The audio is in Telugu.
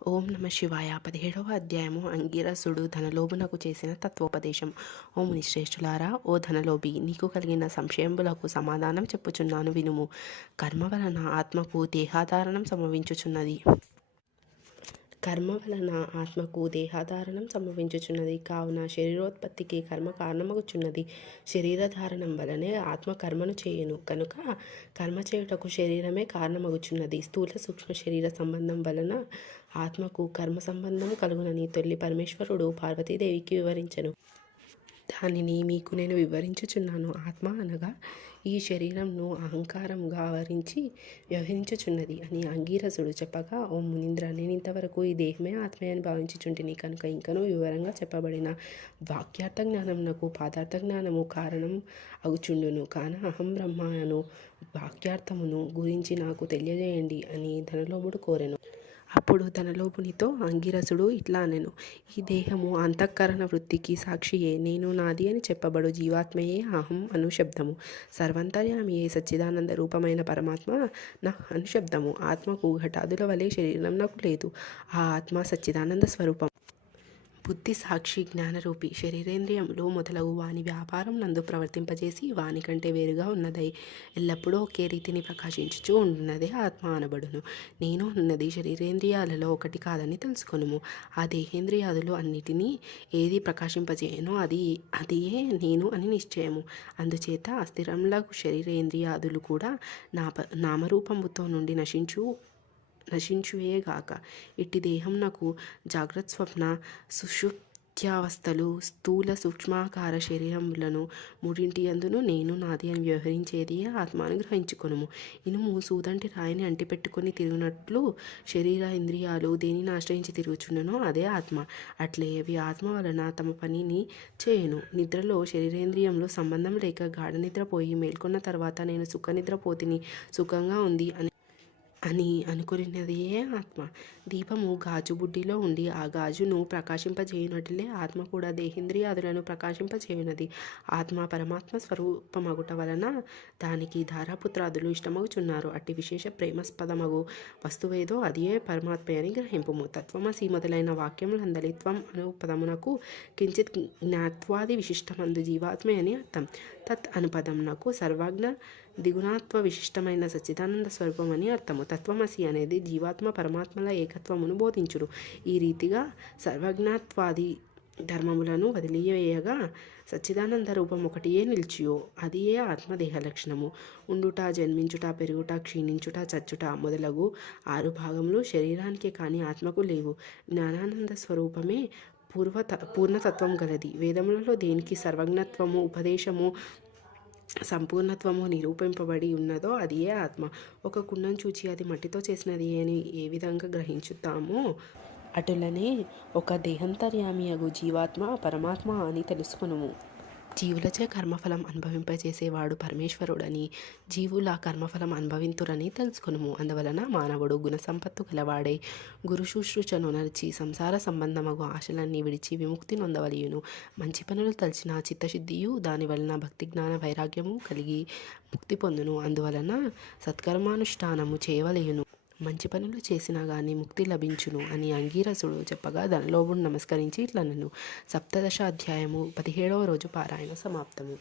ఓం నమ శివాయ 17వ అధ్యాయము అంగీరసుడు ధనలోభునకు చేసిన తత్వోపదేశం. ఓ మునిశ్రేష్ఠులారా, ఓ ధనలోభి, నీకు కలిగిన సంశయంబులకు సమాధానం చెప్పుచున్నాను వినుము. కర్మ వలన ఆత్మకు దేహాధారణం సంభవించుచున్నది. కావున శరీరోత్పత్తికి కర్మ కారణమగుచున్నది. శరీరధారణం వలనే ఆత్మ కర్మను చేయును కనుక కర్మ చేయుటకు శరీరమే కారణమగుచున్నది. స్థూల సూక్ష్మ శరీర సంబంధం వలన ఆత్మకు కర్మ సంబంధం కలుగునని తొల్లి పరమేశ్వరుడు పార్వతీదేవికి వివరించెను. దానిని మీకు నేను వివరించుచున్నాను. ఆత్మ అనగా ఈ శరీరంను అహంకారంగా ఆవరించి వ్యవహరించుచున్నది అని అంగీరసుడు చెప్పగా, ఓ మునీంద్ర, నేను ఇంతవరకు ఈ దేహమే ఆత్మే అని భావించుచుంటిని కనుక ఇంకనూ వివరంగా చెప్పబడిన వాక్యార్థ జ్ఞానమునకు పదార్థ జ్ఞానము కారణం అగుచుండును. కాన అహం బ్రహ్మ అను వాక్యార్థమును గురించి నాకు తెలియజేయండి అని ధనలోభుడు కోరెను. అప్పుడు ధనలోభునితో అంగీరసుడు ఇట్లా అనెను: ఈ దేహము అంతఃకరణ వృత్తికి సాక్షియే. నేను నాది అని చెప్పబడు జీవాత్మయే అహం అను శబ్దము. సర్వంతర్యామియే సచ్చిదానంద రూపమైన పరమాత్మ నా అను శబ్దము. ఆత్మకు ఘటాదుల వలె శరీరం నాకు లేదు. ఆ ఆత్మ సచ్చిదానంద స్వరూపం. బుద్ధి సాక్షి జ్ఞానరూపి శరీరేంద్రియములు మొదలగు వాని వ్యాపారం నందు ప్రవర్తింపజేసి వాని కంటే వేరుగా ఉన్నదై ఎల్లప్పుడూ ఒకే రీతిని ప్రకాశించుచూ ఉండున్నదే ఆత్మ అనబడును. నేను అన్నది శరీరేంద్రియాలలో ఒకటి కాదని తెలుసుకొనుము. ఆ దేహేంద్రియాదులు అన్నిటినీ ఏది ప్రకాశింపజేయనో అదియే నేను అని నిశ్చయము. అందుచేత అస్థిరములకు శరీరేంద్రియాదులు కూడా నామరూపముతో నుండి నశించుయేగాక. ఇట్టి దేహంనకు జాగ్రత్త స్వప్న సుషుప్త్యావస్థలు స్థూల సూక్ష్మాకార శరీరములను మూడింటి యందును నేను నాది అని వ్యవహరించేది ఆత్మను గ్రహించుకొనుము. ఇనుము సూదంటి రాయిని అంటిపెట్టుకొని తిరుగునట్లు శరీర ఇంద్రియాలు దేనిని ఆశ్రయించి తిరుగుచుండునో అదే ఆత్మ. అట్లే అవి ఆత్మ వలన తమ పనిని చేయును. నిద్రలో శరీరేంద్రియంలో సంబంధం లేక గాఢ నిద్రపోయి మేల్కొన్న తర్వాత నేను సుఖ నిద్రపోతిని, సుఖంగా ఉంది అని అనుకున్నదియే ఆత్మ. దీపము గాజు బుడ్డిలో ఉండి ఆ గాజును ప్రకాశింపజేయునట్లే ఆత్మ కూడా దేహేంద్రియాదులను ప్రకాశింపజేయునది. ఆత్మ పరమాత్మ స్వరూపమగుట వలన దానికి ధారాపుత్రాదులు ఇష్టమగుచున్నారు. అట్టి విశేష ప్రేమాస్పదమగు వస్తువేదో అదియే పరమాత్మ అని గ్రహింపుము. తత్వమసి మొదలైన వాక్యములందలి త్వం అను పదమునకు కించిత్ జ్ఞాత్వాది విశిష్టమందు జీవాత్మే అని అర్థం. తత్ అను పదమునకు సర్వజ్ఞ దిగుణాత్వ విశిష్టమైన సచ్చిదానంద స్వరూపం అని అర్థము. తత్వమసి అనేది జీవాత్మ పరమాత్మల ఏకత్వమును బోధించును. ఈ రీతిగా సర్వజ్ఞాత్వాది ధర్మములను వదిలివేయగా సచ్చిదానంద రూపం ఒకటియే నిలిచియో అదియే ఆత్మదేహ లక్షణము. ఉండుట, జన్మించుట, పెరుగుట, క్షీణించుట, చచ్చుట మొదలగు 6 భాగములు శరీరానికి కానీ ఆత్మకు లేవు. జ్ఞానానంద స్వరూపమే పూర్ణతత్వం గలది. వేదములలో దేనికి సర్వజ్ఞత్వము, ఉపదేశము, సంపూర్ణత్వము నిరూపింపబడి ఉన్నదో అది ఏ ఆత్మ. ఒక కుండను చూచి అది మట్టితో చేసినది అని ఏ విధంగా గ్రహించుతామో అటులనే ఒక దేహంతర్యామి అగు జీవాత్మ పరమాత్మ అని తెలుసుకొనుము. జీవులచే కర్మఫలం అనుభవింపజేసేవాడు పరమేశ్వరుడని, జీవుల కర్మఫలం అనుభవింతురని తెలుసుకొనుము. అందువలన మానవుడు గుణసంపత్తు గలవాడై గురు శుశ్రూషను నడిచి సంసార సంబంధమగు ఆశలన్నీ విడిచి విముక్తి నొందవలయును. మంచి పనులు తలచిన చిత్తశుద్ధియు దాని వలన భక్తి జ్ఞాన వైరాగ్యము కలిగి ముక్తి పొందును. అందువలన సత్కర్మానుష్ఠానము చేయవలయును. మంచి పనులు చేసినా గాని ముక్తి లభించును అని అంగీరసుడు చెప్పగా ధనలోభుడు నమస్కరించి ఇట్లనెను. 17వ అధ్యాయము 17వ రోజు పారాయణ సమాప్తము.